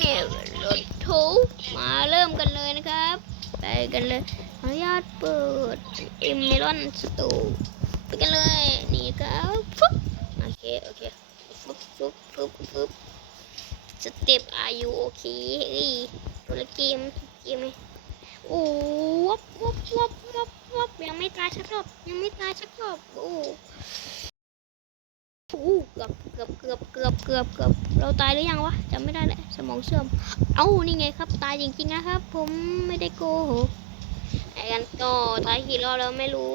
เนี่ยรถทูมาเริ่มกันเลยนะครับ ไปกันเลยขออนุญาตเปิดเอมเมลอนสตูไปกันเลยนี่ครับฟึ๊บโอเคโอเคฟึ๊บฟึ๊บฟึ๊บฟึ๊บสเต็ปอายุโอเคเฮ้ยตัวละเกมเกมไหมโอ้วับวับวับวับวับยังไม่ตายสักรอบยังไม่ตายสักรอบโอ้เกือบเกือบเกื อบเกือบเกือบเกือบเราตายหรือยังวะจำไม่ได้แหละสมองเสื่อม เอ้านี่ไงครับ ตายจริงๆนะครับ ผมไม่ได้โกหกไอ้กันก็ตายกี่รอบแล้วไม่รู้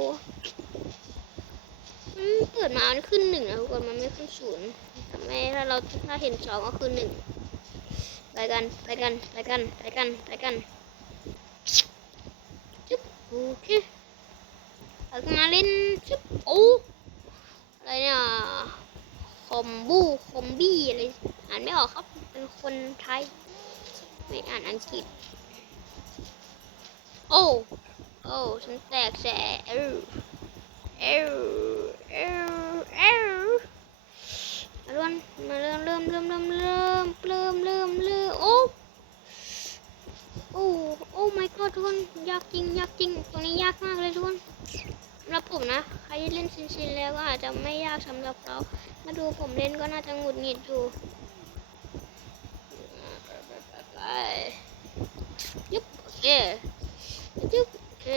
เปิดมามันขึ้นหนึ่งนะทุกคนมันไม่ขึ้นศูนย์ทำไมถ้าเราถ้าเห็นสองก็คือหนึ่งไปกันไปกันไปกันไปกันไปกันจุ๊บโอเคเอามาเล่นจุ๊บโอ้อะไรเนี่ย มบูคอมบี้อะไรอ่านไม่ออกครับเป็นคนไทย ไม่อ่านอังกฤษ โอ้โอ้ฉันแตกแสเออเออเออเออมาเริ่มมาเริ่มเริ่มเริ่มเริ่มเริ่มเริ่มเริ่มเริ่มโอ้โอ้โอ้ my god ทุกคนยากจริงยากจริงตรงนี้ยากมาก ผมนะ ใครที่เล่นชินๆแล้วก็อาจจะไม่ยากสำหรับเรา มาดูผมเล่นก็น่าจะหงุดหงิดอยู่ยุบโอเคยุบโอเค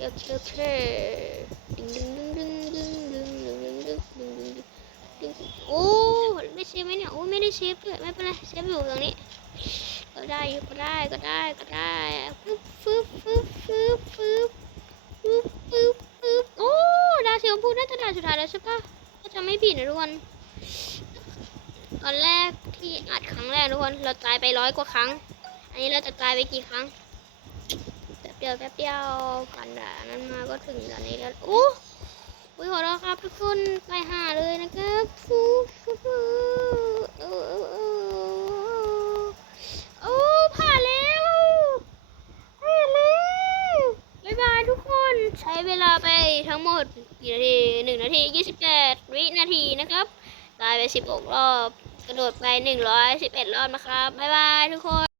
โอเคโอเคดึงดึงดึงดึงดึงดึงดึงดึงดึงดึงดึงดึงโอ้ได้เซฟไหมเนี่ยโอ้ไม่ได้เซฟด้วยไม่เป็นไรเซฟอยู่ตรงนี้ ก็ได้อยู่ก็ได้ก็ได้ก็ได้ฟึบฟึบฟึบฟึบ ดาวสุดท้ายแล้วใช่ปะก็จะไม่ผิดนะทุกคนตอนแรกที่อัดครั้งแรกทุกคน เราตายไปร้อยกว่าครั้ง อันนี้เราจะตายไปกี่ครั้งแป๊บเดียวแป๊บเดียวผ่านด่านนั้นมาก็ถึงด่านนี้แล้วโอ้โอ้ยขอโทษครับทุกคนไปหาเลยนะครับฟูฟูฟูโอ้โอ้โอ้โอ้ผ่านแล้วผ่านแล้วบ๊ายบายทุกคน ใช้ เวลาไปทั้งหมดกี่นาทีหนึ่งนาทียี่สิบแปดวินาทีนะครับ ตายไปสิบหกรอบ กระโดดไปหนึ่งร้อยสิบเอ็ดรอบนะครับ บ๊ายบายทุกคน